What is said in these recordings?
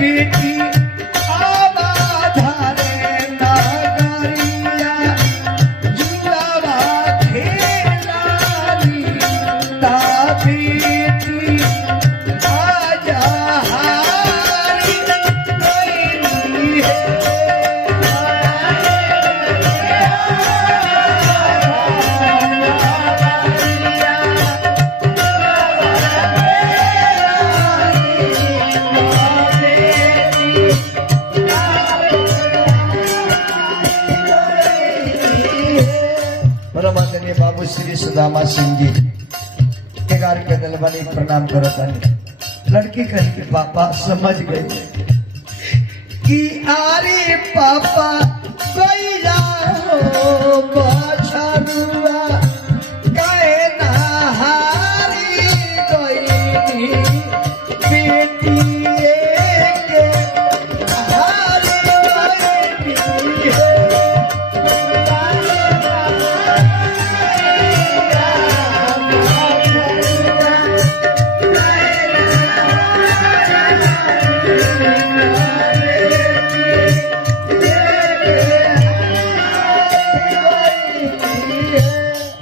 बेटी आबाधारे नगरिया जुलावा खेलाली ता बेटी आजा हारी गईली है। परमानंदनीय बाबू श्री सुदामा सिंह जी 11 के दलवानी प्रणाम करत हन। लड़की कह के पापा समझ गए कि आरे पापा गईला हो बछरुआ काहे ना हारी गईली बेटी के हारी गईली है।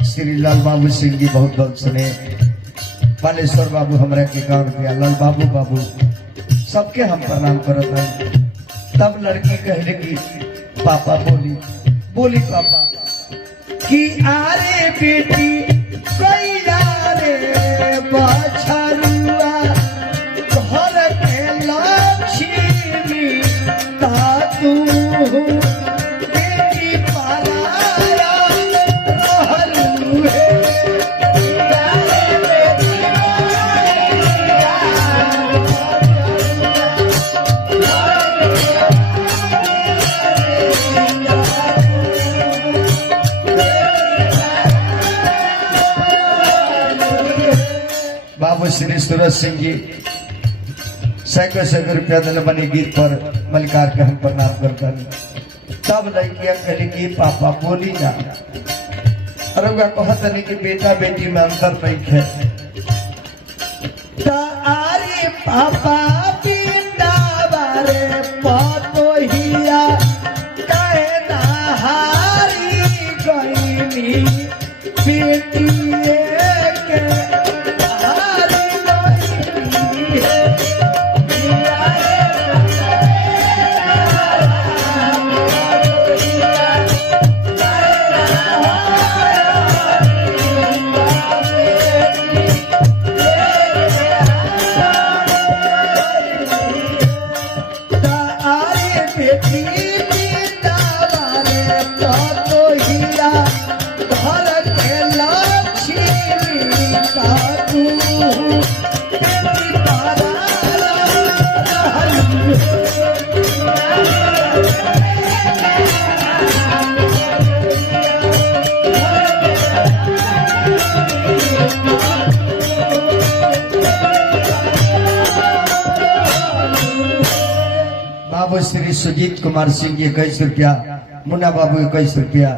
श्री लाल बाबू सिंह जी बहुत बहुत सुने। बालेश्वर बाबू हमरा के गाँव दिया लाल बाबू बाबू सबके हम प्रणाम करत हैं। तब लड़की कहले कि पापा बोली बोली पापा कि आरे बेटी गईला रे बछरुआ घर के लक्ष्मी ता तू बेटी पराया रहलू है। बाबू श्री सूरज सिंह जी सैकड़ों रुपया दिल बनी गीत पर मलिकार के हम प्रणाम करते हैं। तब लड़कियां कहली कि पापा बोली ना। अरे वह कहत नहीं कि बेटा बेटी में अंतर नहीं है। आरे पापा बेटा बारे पतोहिया काहे ना हारी गईली बेटी के हारी गईली है। बाबू श्री सुजीत कुमार सिंह जी 21 रुपया, मुन्ना बाबू 21 रुपया।